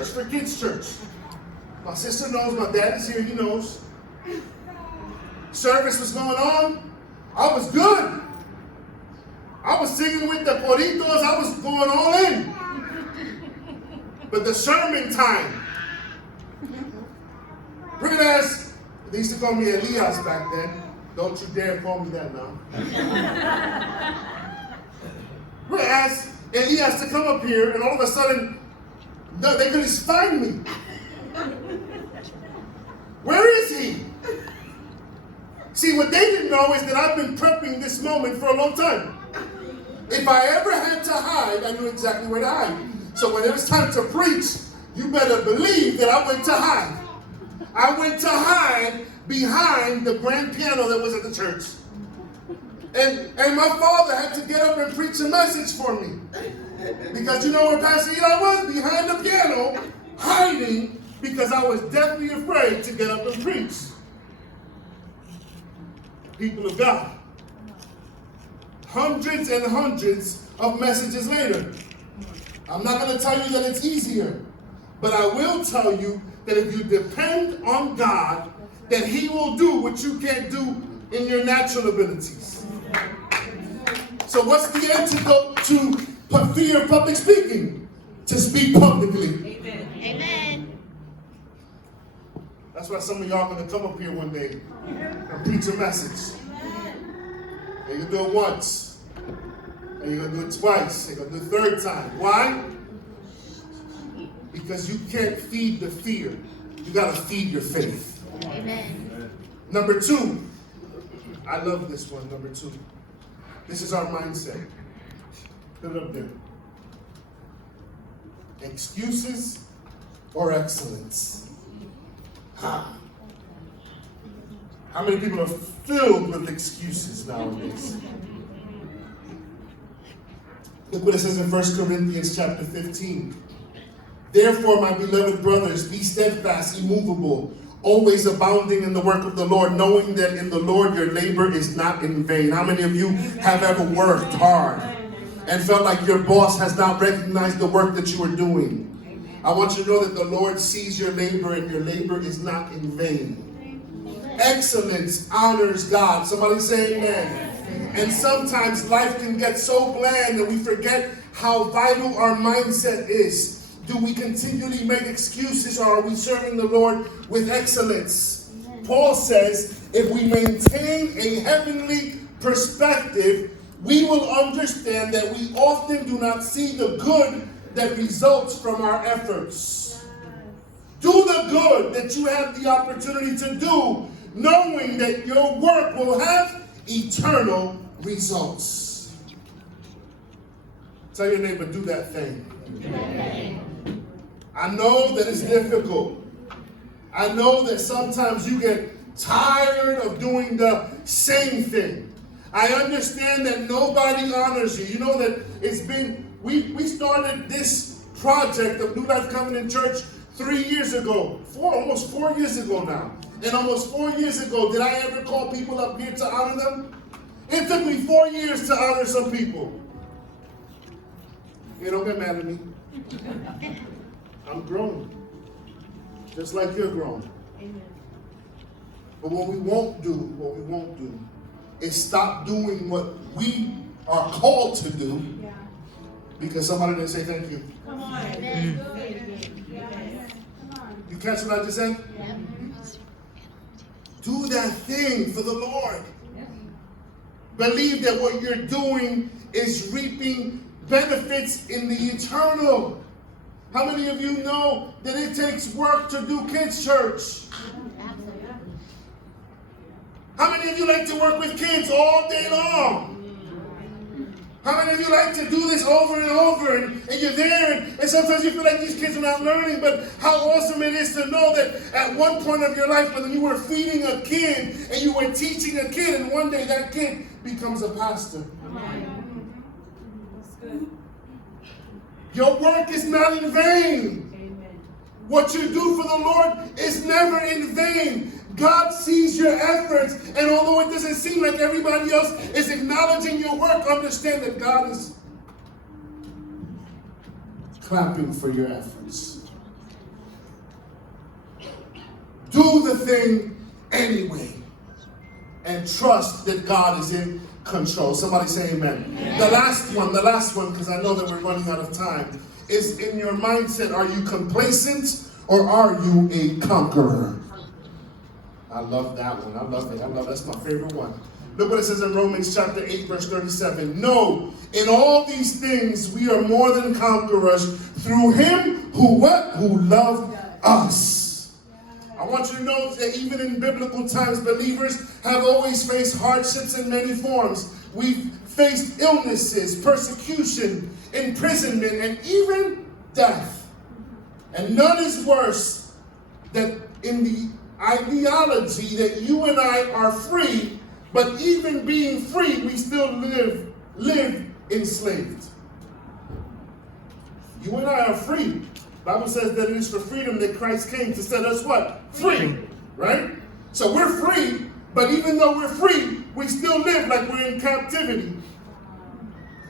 church, for kids' church. My sister knows, my dad is here, he knows. Service was going on. I was good. I was singing with the coritos. I was going all in. But the sermon time. Whereas, they used to call me Elias back then. Don't you dare call me that now. Whereas, Elias to come up here and all of a sudden, they could just find me. Where is he? See, what they didn't know is that I've been prepping this moment for a long time. If I ever had to hide, I knew exactly where to hide. So when it was time to preach, you better believe that I went to hide. I went to hide behind the grand piano that was at the church. And my father had to get up and preach a message for me. Because you know where Pastor Eli was? Behind the piano, hiding, because I was deathly afraid to get up and preach. People of God. Hundreds and hundreds of messages later. I'm not going to tell you that it's easier, but I will tell you that if you depend on God, that He will do what you can't do in your natural abilities. So what's the antidote to fear of public speaking? To speak publicly. Amen. Amen. That's why some of y'all are going to come up here one day and preach a message. And you do it once. And you're going to do it twice. You're going to do it a third time. Why? Because you can't feed the fear. You got to feed your faith. Amen. Number 2. I love this one, number 2. This is our mindset. Put it up there. Excuses or excellence? How many people are filled with excuses nowadays? Look what it says in 1 Corinthians chapter 15. Therefore, my beloved brothers, be steadfast, immovable, always abounding in the work of the Lord, knowing that in the Lord your labor is not in vain. How many of you have ever worked hard and felt like your boss has not recognized the work that you are doing? I want you to know that the Lord sees your labor and your labor is not in vain. Excellence honors God. Somebody say amen. And sometimes life can get so bland that we forget how vital our mindset is. Do we continually make excuses, or are we serving the Lord with excellence? Paul says, if we maintain a heavenly perspective, we will understand that we often do not see the good that results from our efforts. Do the good that you have the opportunity to do, knowing that your work will have eternal results. Tell your neighbor, do that thing. I know that it's difficult. I know that sometimes you get tired of doing the same thing. I understand that nobody honors you. You know that it's been, we started this project of New Life Covenant Church 3 years ago. Almost 4 years ago now. And almost 4 years ago, did I ever call people up here to honor them? It took me 4 years to honor some people. You don't get mad at me. I'm grown. Just like you're grown. Amen. But what we won't do is stop doing what we are called to do because somebody didn't say thank you. Come on. Amen. You catch what I just said? Yep. Do that thing for the Lord. Believe that what you're doing is reaping benefits in the eternal. How many of you know that it takes work to do kids' church? How many of you like to work with kids all day long? How many of you like to do this over and over, and you're there, and sometimes you feel like these kids are not learning, but how awesome it is to know that at one point of your life when you were feeding a kid and you were teaching a kid, and one day that kid becomes a pastor. That's good. Your work is not in vain. Amen. What you do for the Lord is never in vain. God sees your efforts, and although it doesn't seem like everybody else is acknowledging your work, understand that God is clapping for your efforts. do the thing anyway. And trust that God is in control. Somebody say amen. The last one, because I know that we're running out of time, is in your mindset. Are you complacent or are you a conqueror? I love that one. I love it. That's my favorite one. Look what it says in Romans chapter 8, verse 37. No, in all these things we are more than conquerors through him who what? Who loved us. I want you to know that even in biblical times, believers have always faced hardships in many forms. We've faced illnesses, persecution, imprisonment, and even death. And none is worse than in the ideology that you and I are free, but even being free, we still live enslaved. You and I are free. The Bible says that it is for freedom that Christ came to set us what? Free. Right? So we're free, but even though we're free, we still live like we're in captivity.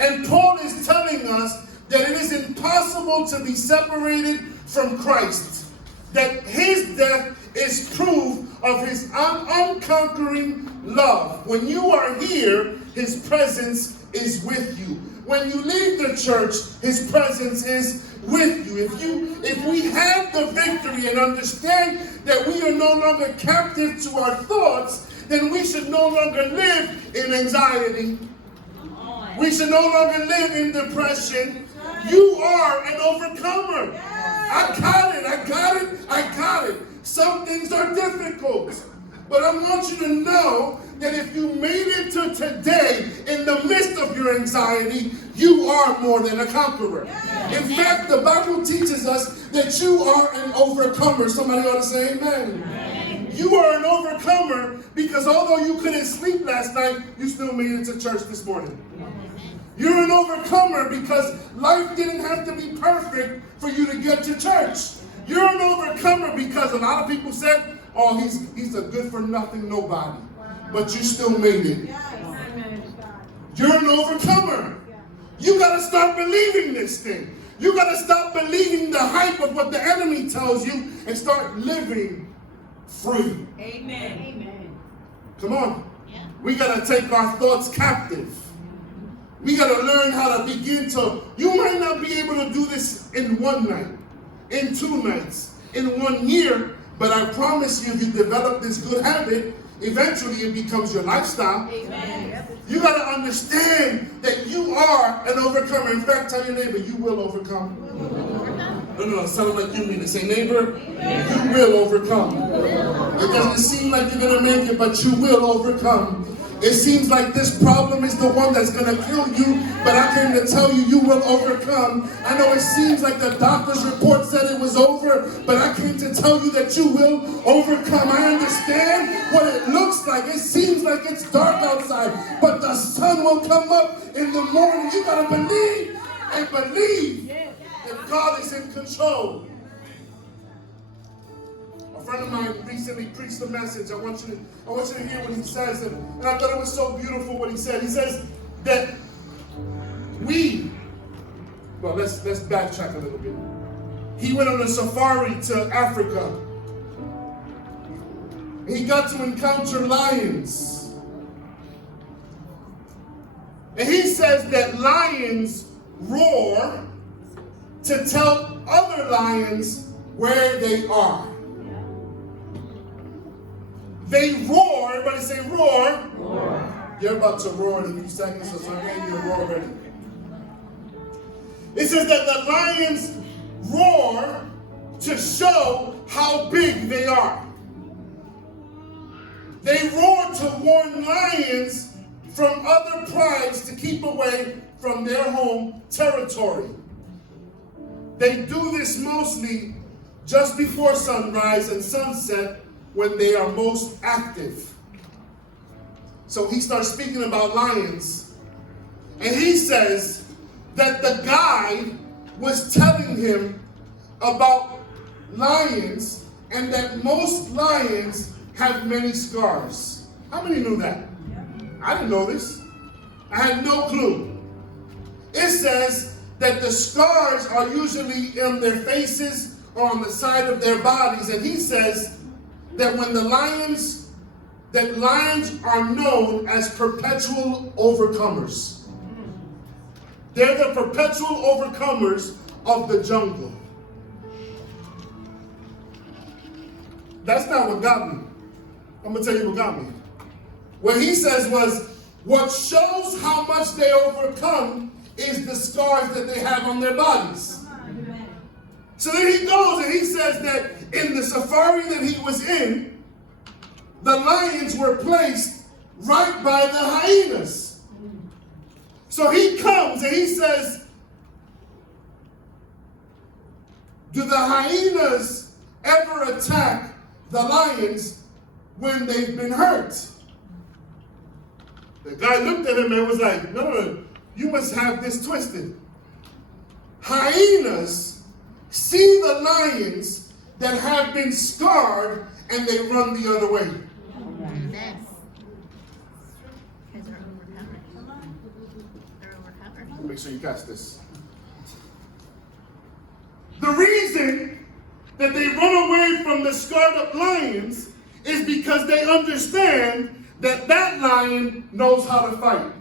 And Paul is telling us that it is impossible to be separated from Christ. That his death is proof of his unconquering love. When you are here, his presence is with you. When you leave the church, his presence is with you. If we have the victory and understand that we are no longer captive to our thoughts, then we should no longer live in anxiety. We should no longer live in depression. You are an overcomer. I got it. Some things are difficult. But I want you to know that if you made it to today in the midst of your anxiety, you are more than a conqueror. In fact, the Bible teaches us that you are an overcomer. Somebody ought to say amen. You are an overcomer because although you couldn't sleep last night, you still made it to church this morning. You're an overcomer because life didn't have to be perfect for you to get to church. You're an overcomer because a lot of people said, oh, he's a good-for-nothing nobody. But you still made it. You're an overcomer. You got to start believing this thing. You got to stop believing the hype of what the enemy tells you and start living free. Amen. Come on. We got to take our thoughts captive. We got to learn how to begin to, you might not be able to do this in one night, in 2 nights, in 1 year, but I promise you, if you develop this good habit, eventually it becomes your lifestyle. Amen. You got to understand that you are an overcomer. In fact, tell your neighbor, you will overcome. No, sound like you mean it. Say, neighbor, you will overcome. It doesn't seem like you're going to make it, but you will overcome. It seems like this problem is the one that's going to kill you, but I came to tell you, you will overcome. I know it seems like the doctor's report said it was over, but I came to tell you that you will overcome. I understand what it looks like. It seems like it's dark outside, but the sun will come up in the morning. You got to believe and believe that God is in control. A friend of mine recently preached a message. I want you to hear what he says, and I thought it was so beautiful what he said. He says that let's backtrack a little bit. He went on a safari to Africa. He got to encounter lions. And he says that lions roar to tell other lions where they are. They roar. Everybody say roar. Roar. You're about to roar in a few seconds, so I gave you a roar already. It says that the lions roar to show how big they are. They roar to warn lions from other prides to keep away from their home territory. They do this mostly just before sunrise and sunset, when they are most active. So he starts speaking about lions. And he says that the guide was telling him about lions and that most lions have many scars. How many knew that? I didn't know this. I had no clue. It says that the scars are usually in their faces or on the side of their bodies. And he says that lions are known as perpetual overcomers. They're the perpetual overcomers of the jungle. That's not what got me. I'm going to tell you what got me. What he says was, what shows how much they overcome is the scars that they have on their bodies. So then he goes and he says that in the safari that he was in, the lions were placed right by the hyenas. So he comes and he says, do the hyenas ever attack the lions when they've been hurt? The guy looked at him and was like, no, you must have this twisted. Hyenas see the lions that have been scarred and they run the other way. Yes. Because they're overcomers. They're overcomers. Make sure you catch this. The reason that they run away from the scarred up lions is because they understand that lion knows how to fight.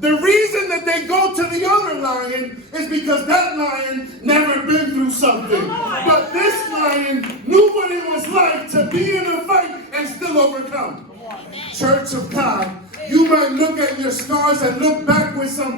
The reason that they go to the other lion is because that lion never been through something. But this lion knew what it was like to be in a fight and still overcome. Church of God, you might look at your scars and look back with some